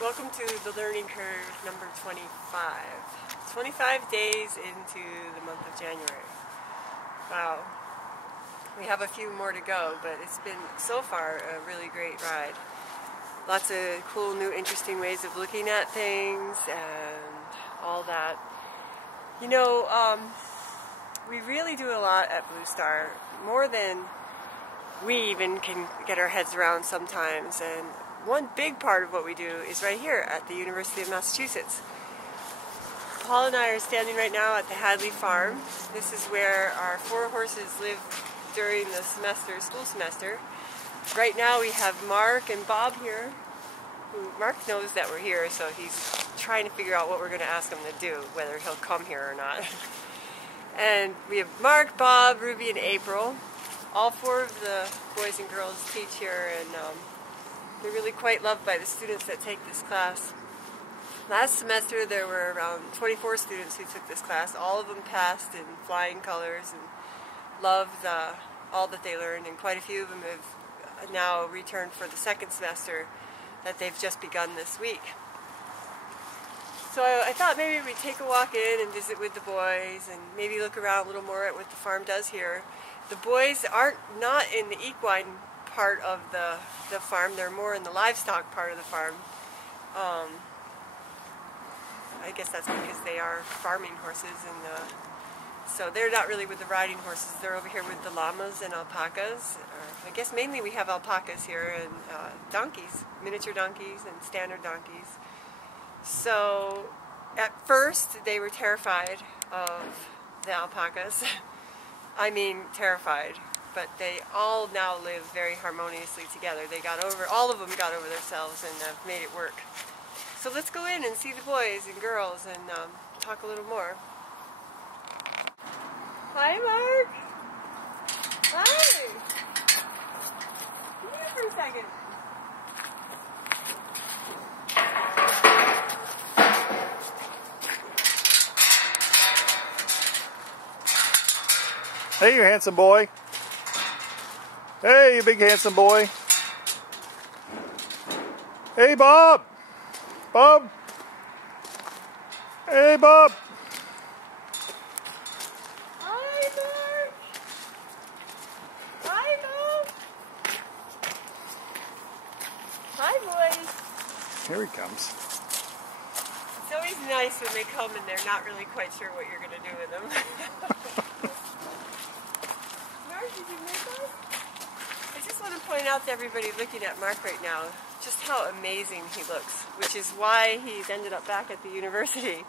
Welcome to the learning curve number 25. 25 days into the month of January. Wow. We have a few more to go, but it's been so far a really great ride. Lots of cool, new, interesting ways of looking at things and all that. You know, we really do a lot at Blue Star, more than we even can get our heads around sometimes. And one big part of what we do is right here at the University of Massachusetts. Paul and I are standing right now at the Hadley Farm. This is where our 4 horses live during the school semester. Right now we have Mark and Bob here. Mark knows that we're here, so he's trying to figure out what we're going to ask him to do, whether he'll come here or not. And we have Mark, Bob, Ruby, and April. All 4 of the boys and girls teach here, and they're really quite loved by the students that take this class. Last semester there were around 24 students who took this class. All of them passed in flying colors and loved all that they learned, and quite a few of them have now returned for the 2nd semester that they've just begun this week. So I thought maybe we'd take a walk in and visit with the boys and maybe look around a little more at what the farm does here. The boys aren't not in the equine part of the farm, they're more in the livestock part of the farm. I guess that's because they are farming horses, and so they're not really with the riding horses. They're over here with the llamas and alpacas. I guess mainly we have alpacas here, and donkeys, miniature donkeys and standard donkeys. So at first they were terrified of the alpacas. I mean terrified, but they all now live very harmoniously together. All of them got over themselves and have made it work. So let's go in and see the boys and girls and talk a little more. Hi, Mark. Hi. Come here for a second. Hey, you handsome boy. Hey, you big handsome boy. Hey, Bob. Bob. Hey, Bob. Hi, Mark. Hi, Bob. Hi, boys. Here he comes. It's always nice when they come and they're not really quite sure what you're going to do with them. Mark, did you miss us? I just want to point out to everybody looking at Mark right now just how amazing he looks, which is why he's ended up back at the university.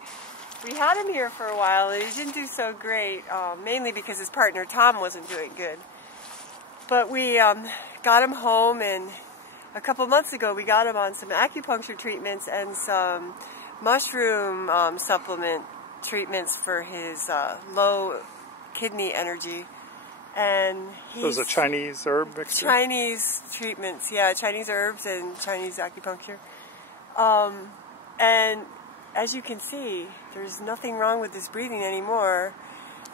We had him here for a while and he didn't do so great, mainly because his partner Tom wasn't doing good. But we got him home, and a couple months ago we got him on some acupuncture treatments and some mushroom supplement treatments for his low kidney energy. And those are Chinese herb mixture? Chinese treatments, yeah, Chinese herbs and Chinese acupuncture. And as you can see, there's nothing wrong with his breathing anymore,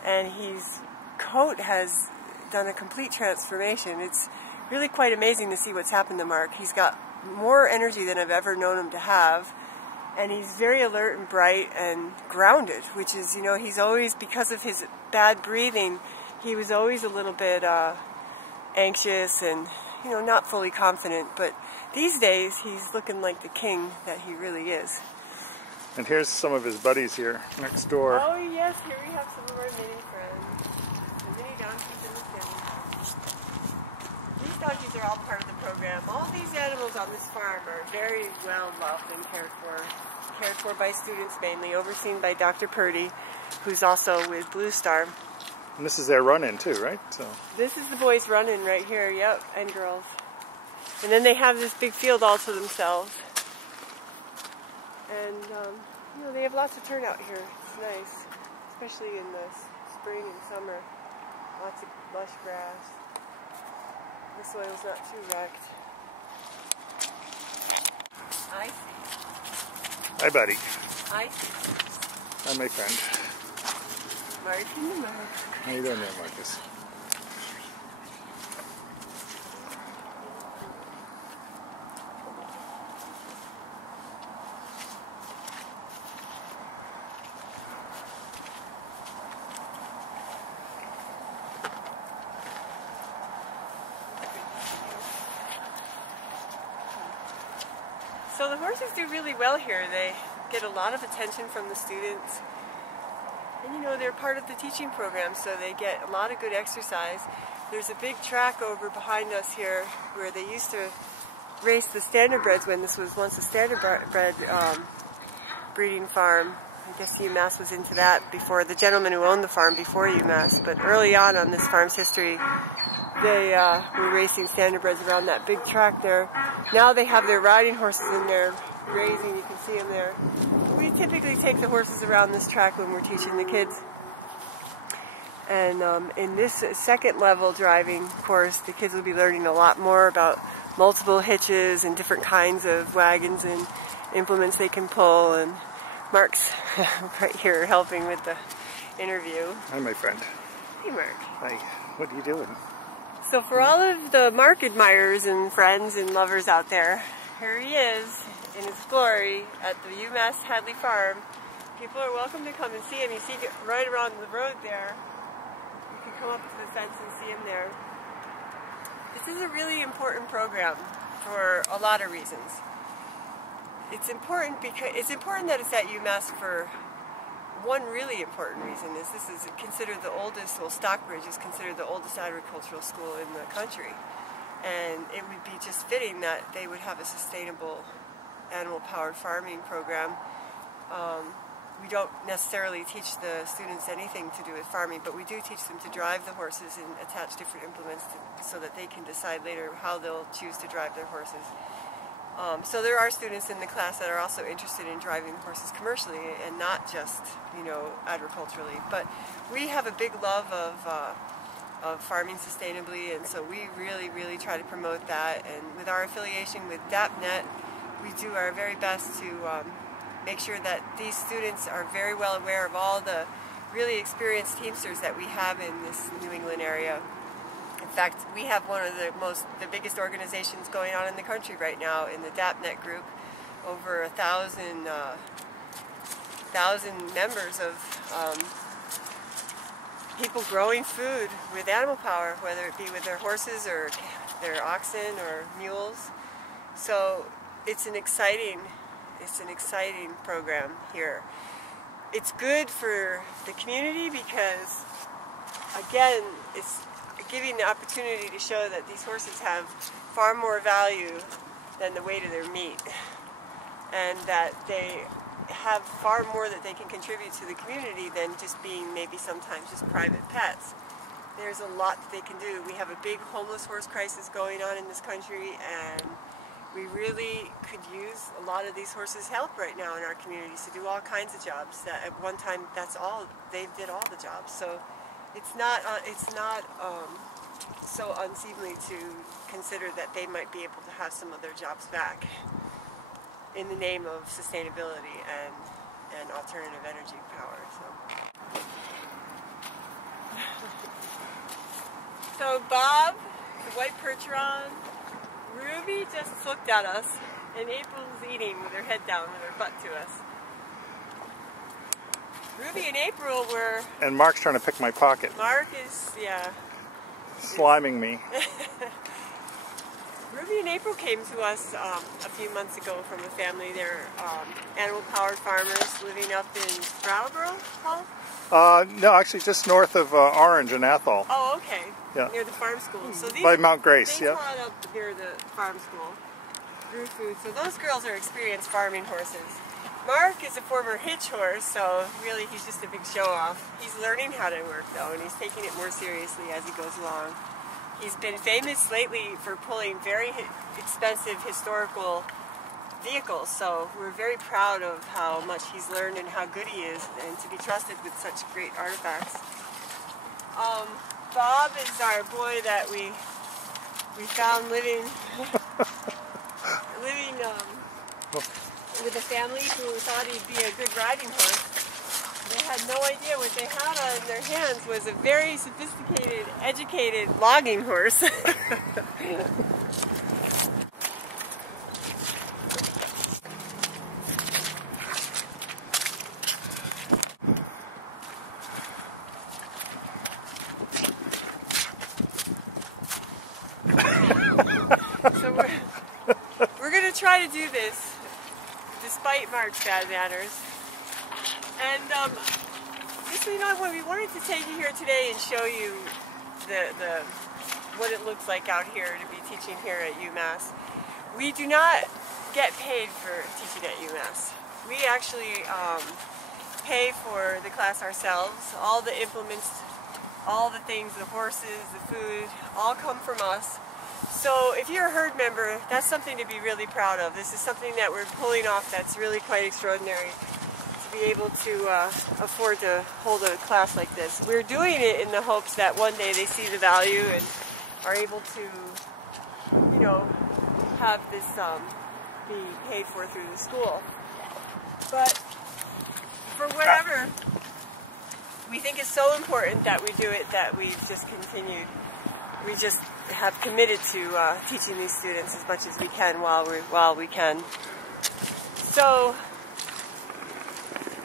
and his coat has done a complete transformation. It's really quite amazing to see what's happened to Mark. He's got more energy than I've ever known him to have, and he's very alert and bright and grounded, which is, you know, he's always, because of his bad breathing, he was always a little bit anxious and, you know, not fully confident. But these days, he's looking like the king that he really is. And here's some of his buddies here next door. Oh yes, here we have some of our mini friends. The mini donkeys in the city. These donkeys are all part of the program. All these animals on this farm are very well loved and cared for by students mainly, overseen by Dr. Purdy, who's also with Blue Star. And this is their run-in too, right? So this is the boys' run-in right here, yep, and girls. And then they have this big field all to themselves. And, you know, they have lots of turnout here. It's nice, especially in the spring and summer. Lots of lush grass. The soil's not too wrecked. I see. hi, buddy. I see. Hi, my friend. Mark and the Mark. How you doing there, Marcus? So the horses do really well here. They get a lot of attention from the students. And you know, they're part of the teaching program, so they get a lot of good exercise. There's a big track over behind us here where they used to race the standardbreds when this was once a standardbred breeding farm. I guess UMass was into that before, the gentleman who owned the farm before UMass. But early on this farm's history, they were racing standardbreds around that big track there. Now they have their riding horses in there grazing. You can see them there. We typically take the horses around this track when we're teaching the kids. And in this second level driving course, the kids will be learning a lot more about multiple hitches and different kinds of wagons and implements they can pull. And Mark's right here helping with the interview. Hi, my friend. Hey, Mark. Hi. What are you doing? So for all of the Mark admirers and friends and lovers out there, here he is in his glory at the UMass Hadley Farm. People are welcome to come and see him. You see it right around the road there. You can come up to the fence and see him there. This is a really important program for a lot of reasons. It's important because that it's at UMass for one really important reason. Is this is considered the oldest, well, Stockbridge is considered the oldest agricultural school in the country. And it would be just fitting that they would have a sustainable animal-powered farming program. We don't necessarily teach the students anything to do with farming, but we do teach them to drive the horses and attach different implements so that they can decide later how they'll choose to drive their horses. So there are students in the class that are also interested in driving horses commercially and not just, you know, agriculturally. But we have a big love of farming sustainably, and so we really try to promote that. And with our affiliation with DAPnet, we do our very best to make sure that these students are very well aware of all the really experienced teamsters that we have in this New England area. In fact, we have one of the biggest organizations going on in the country right now in the DAPnet group. Over 1,000 members of people growing food with animal power, whether it be with their horses or their oxen or mules. So it's an exciting program here. It's good for the community because, again, it's giving the opportunity to show that these horses have far more value than the weight of their meat, and that they have far more that they can contribute to the community than just being maybe sometimes just private pets. There's a lot that they can do. We have a big homeless horse crisis going on in this country, and we really could use a lot of these horses' help right now in our communities to do all kinds of jobs that at one time they did all the jobs. So it's not so unseemly to consider that they might be able to have some of their jobs back in the name of sustainability and alternative energy power. So Bob, the white percheron, Ruby just looked at us, and April's eating with her head down with her butt to us. Ruby and April were... And Mark's trying to pick my pocket. Mark is, yeah. Sliming me. Ruby and April came to us a few months ago from a family. They're animal-powered farmers living up in Brattleboro, Paul? No, actually just north of Orange and Athol. Oh, okay. Yeah. Near the farm school. So these, by Mount Grace, they yeah. taught up near the farm school. Grew food. So those girls are experienced farming horses. Mark is a former hitch horse, so really he's just a big show-off. He's learning how to work, though, and he's taking it more seriously as he goes along. He's been famous lately for pulling very expensive historical vehicles, so we're very proud of how much he's learned and how good he is, and to be trusted with such great artifacts. Bob is our boy that we found living with a family who thought he'd be a good riding horse. They had no idea what they had on their hands was a very sophisticated, educated logging horse. So we're going to try to do this despite Mark's bad manners. And just, you know, when we wanted to take you here today and show you the what it looks like out here to be teaching here at UMass. We do not get paid for teaching at UMass. We actually pay for the class ourselves. All the implements, all the things, the horses, the food, all come from us. So if you're a herd member, that's something to be really proud of. This is something that we're pulling off that's really quite extraordinary, to be able to afford to hold a class like this. We're doing it in the hopes that one day they see the value and are able to, you know, have this be paid for through the school. But for whatever, we think it's so important that we do it that we've just continued. We just have committed to teaching these students as much as we can while we can. So,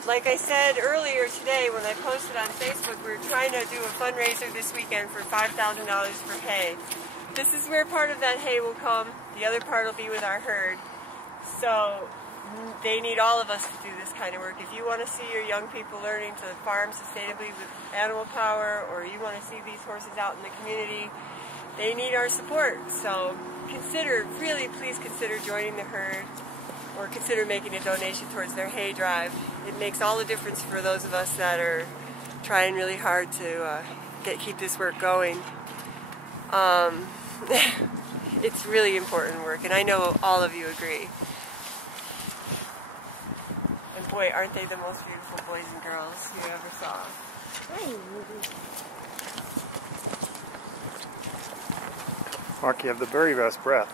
like I said earlier today when I posted on Facebook, we're trying to do a fundraiser this weekend for $5,000 for hay. This is where part of that hay will come. The other part will be with our herd. So they need all of us to do this kind of work. If you want to see your young people learning to farm sustainably with animal power, or you want to see these horses out in the community, they need our support. So consider, really please consider joining the herd, or consider making a donation towards their hay drive. It makes all the difference for those of us that are trying really hard to keep this work going. It's really important work, and I know all of you agree. And boy, aren't they the most beautiful boys and girls you ever saw. Mark, you have the very best breath.